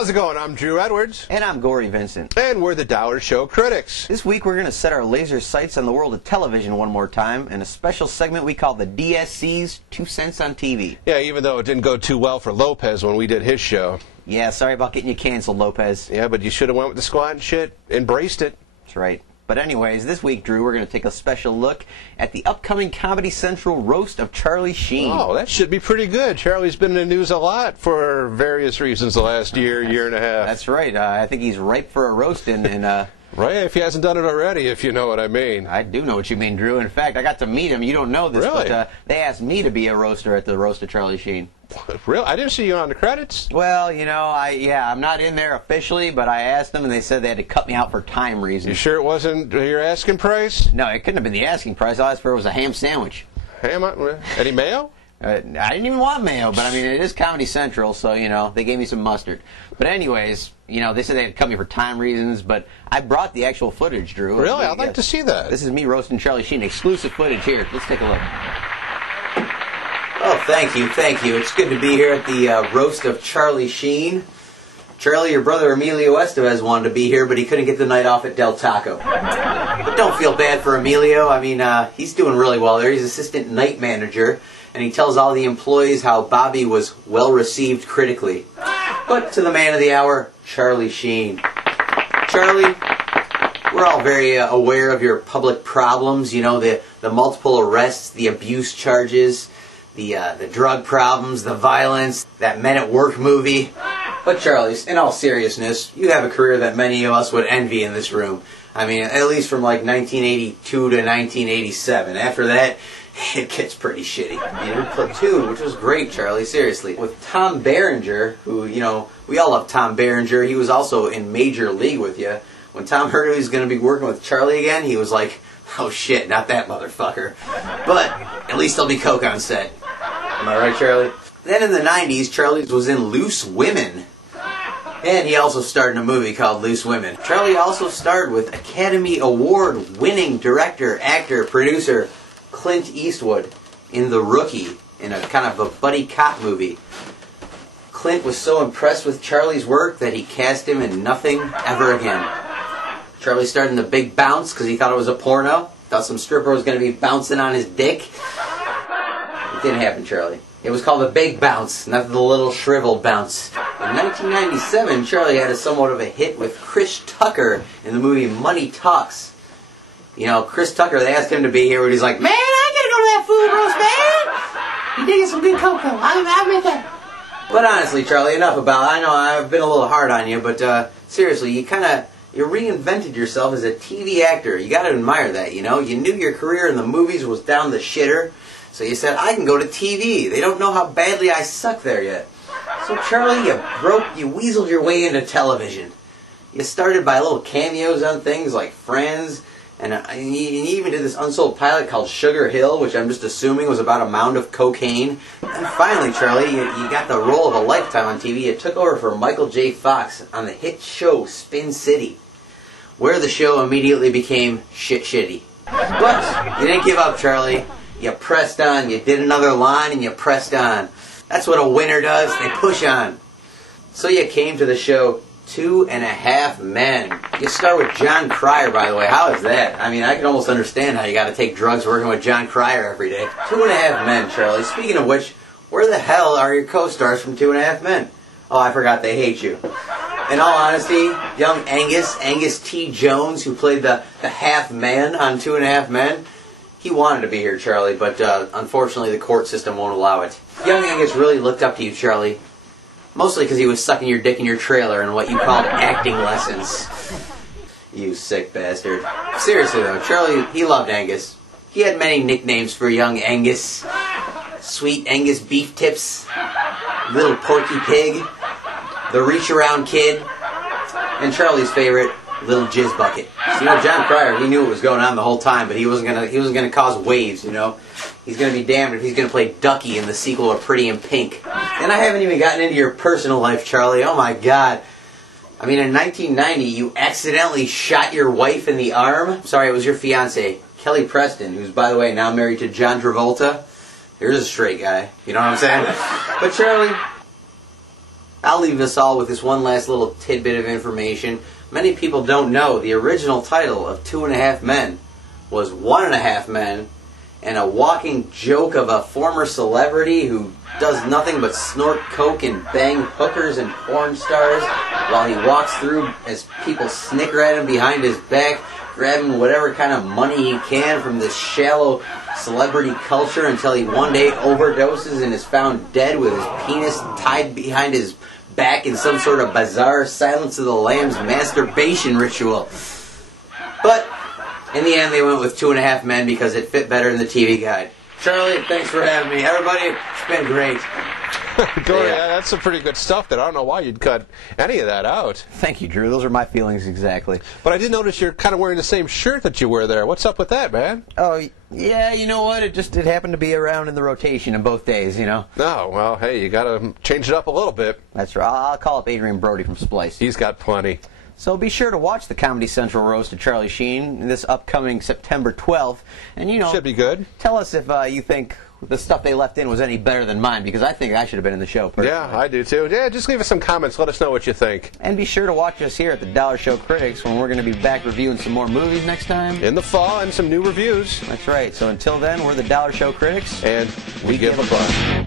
How's it going? I'm Drew Edwards. And I'm Gory Vincent. And we're the Dollar Show Critics. This week we're going to set our laser sights on the world of television one more time in a special segment we call the DSC's 2 Cents on TV. Yeah, even though it didn't go too well for Lopez when we did his show. Yeah, sorry about getting you canceled, Lopez. Yeah, but you should have went with the squad and shit. Embraced it. That's right. But anyways, this week, Drew, we're going to take a special look at the upcoming Comedy Central roast of Charlie Sheen. Oh, that should be pretty good. Charlie's been in the news a lot for various reasons the last year and a half. That's right. I think he's ripe for a roast. Right, if he hasn't done it already, if you know what I mean. I do know what you mean, Drew. In fact, I got to meet him. You don't know this, really? But they asked me to be a roaster at the roast of Charlie Sheen. Really? I didn't see you on the credits. Well, you know, I'm not in there officially, but I asked them, and they said they had to cut me out for time reasons. You sure it wasn't your asking price? No, it couldn't have been the asking price. All I asked for was a ham sandwich. Ham? Any mayo? I didn't even want mayo, but I mean, it is Comedy Central, so, you know, they gave me some mustard. But anyways, you know, they said they had to cut me for time reasons, but I brought the actual footage, Drew. Really? I'd like to see that. This is me roasting Charlie Sheen. Exclusive footage here. Let's take a look. Oh, thank you, thank you. It's good to be here at the roast of Charlie Sheen. Charlie, your brother Emilio Estevez wanted to be here, but he couldn't get the night off at Del Taco. But don't feel bad for Emilio. I mean, he's doing really well there. He's assistant night manager, and he tells all the employees how Bobby was well received critically. But to the man of the hour, Charlie Sheen. Charlie, we're all very aware of your public problems. You know, the multiple arrests, the abuse charges, the drug problems, the violence, that Men at Work movie. But Charlie, in all seriousness, you have a career that many of us would envy in this room. I mean, at least from like 1982 to 1987. After that, it gets pretty shitty. You know, Platoon, which was great, Charlie, seriously. With Tom Berenger, who, you know, we all love Tom Berenger. He was also in Major League with you. When Tom heard he was going to be working with Charlie again, he was like, oh shit, not that motherfucker. But at least there'll be coke on set. Am I right, Charlie? Then in the 90s, Charlie was in Loose Women. And he also starred in a movie called Loose Women. Charlie also starred with Academy Award-winning director, actor, producer Clint Eastwood in The Rookie, in a kind of a buddy cop movie. Clint was so impressed with Charlie's work that he cast him in Nothing Ever Again. Charlie starred in The Big Bounce because he thought it was a porno. Thought some stripper was going to be bouncing on his dick. It didn't happen, Charlie. It was called The Big Bounce, not the little shriveled bounce. In 1997, Charlie had somewhat of a hit with Chris Tucker in the movie Money Talks. You know, Chris Tucker, they asked him to be here, and he's like, man, I'm going to go to that food roast, man. You digging some good cocoa. I'll make that. But honestly, Charlie, enough about it. I know I've been a little hard on you, but seriously, you reinvented yourself as a TV actor. You got to admire that, you know. You knew your career in the movies was down the shitter, so you said, I can go to TV. They don't know how badly I suck there yet. So Charlie, you weaseled your way into television. You started by little cameos on things like Friends, and you even did this unsold pilot called Sugar Hill, which I'm just assuming was about a mound of cocaine. And finally, Charlie, you got the role of a lifetime on TV. You took over for Michael J. Fox on the hit show Spin City, where the show immediately became shitty. But you didn't give up, Charlie. You pressed on. You did another line and you pressed on. That's what a winner does. They push on. So you came to the show 2.5 Men. You start with John Cryer, by the way. How is that? I mean, I can almost understand how you got to take drugs working with John Cryer every day. 2.5 Men, Charlie. Speaking of which, where the hell are your co-stars from 2.5 Men? Oh, I forgot they hate you. In all honesty, young Angus T. Jones, who played the half man on 2.5 Men, he wanted to be here, Charlie, but unfortunately the court system won't allow it. Young Angus really looked up to you, Charlie. Mostly because he was sucking your dick in your trailer in what you called acting lessons. You sick bastard. Seriously though, Charlie, he loved Angus. He had many nicknames for young Angus. Sweet Angus Beef Tips, Little Porky Pig, the Reach Around Kid, and Charlie's favorite, Little Jizz Bucket. So, you know, John Cryer, he knew what was going on the whole time, but he wasn't gonna cause waves, you know. He's gonna be damned if he's gonna play Ducky in the sequel of Pretty in Pink. And I haven't even gotten into your personal life, Charlie. Oh my God. I mean, in 1990, you accidentally shot your wife in the arm. Sorry, it was your fiance, Kelly Preston, who's, by the way, now married to John Travolta. Here's a straight guy. You know what I'm saying? But Charlie, I'll leave us all with this one last little tidbit of information. Many people don't know the original title of 2.5 Men was 1.5 Men, and a walking joke of a former celebrity who does nothing but snort coke and bang hookers and porn stars while he walks through as people snicker at him behind his back, grabbing whatever kind of money he can from this shallow celebrity culture until he one day overdoses and is found dead with his penis tied behind his back in some sort of bizarre Silence of the Lambs masturbation ritual. But in the end, they went with 2.5 Men because it fit better in the TV guide. Charlie, thanks for having me. Everybody, it's been great. Yeah, that's some pretty good stuff that I don't know why you'd cut any of that out. Thank you, Drew. Those are my feelings exactly. But I did notice you're kind of wearing the same shirt that you wear there. What's up with that, man? Oh, yeah, you know what? It happened to be around in the rotation in both days, you know? Oh, well, hey, you got to change it up a little bit. That's right. I'll call up Adrian Brody from Splice. He's got plenty. So be sure to watch the Comedy Central roast of Charlie Sheen this upcoming September 12th. And, you know, should be good. Tell us if you think the stuff they left in was any better than mine, because I think I should have been in the show personally. Yeah, I do too. Yeah, just leave us some comments. Let us know what you think. And be sure to watch us here at the Dollar Show Critics when we're going to be back reviewing some more movies next time. In the fall, and some new reviews. That's right. So until then, we're the Dollar Show Critics. And we give a fuck.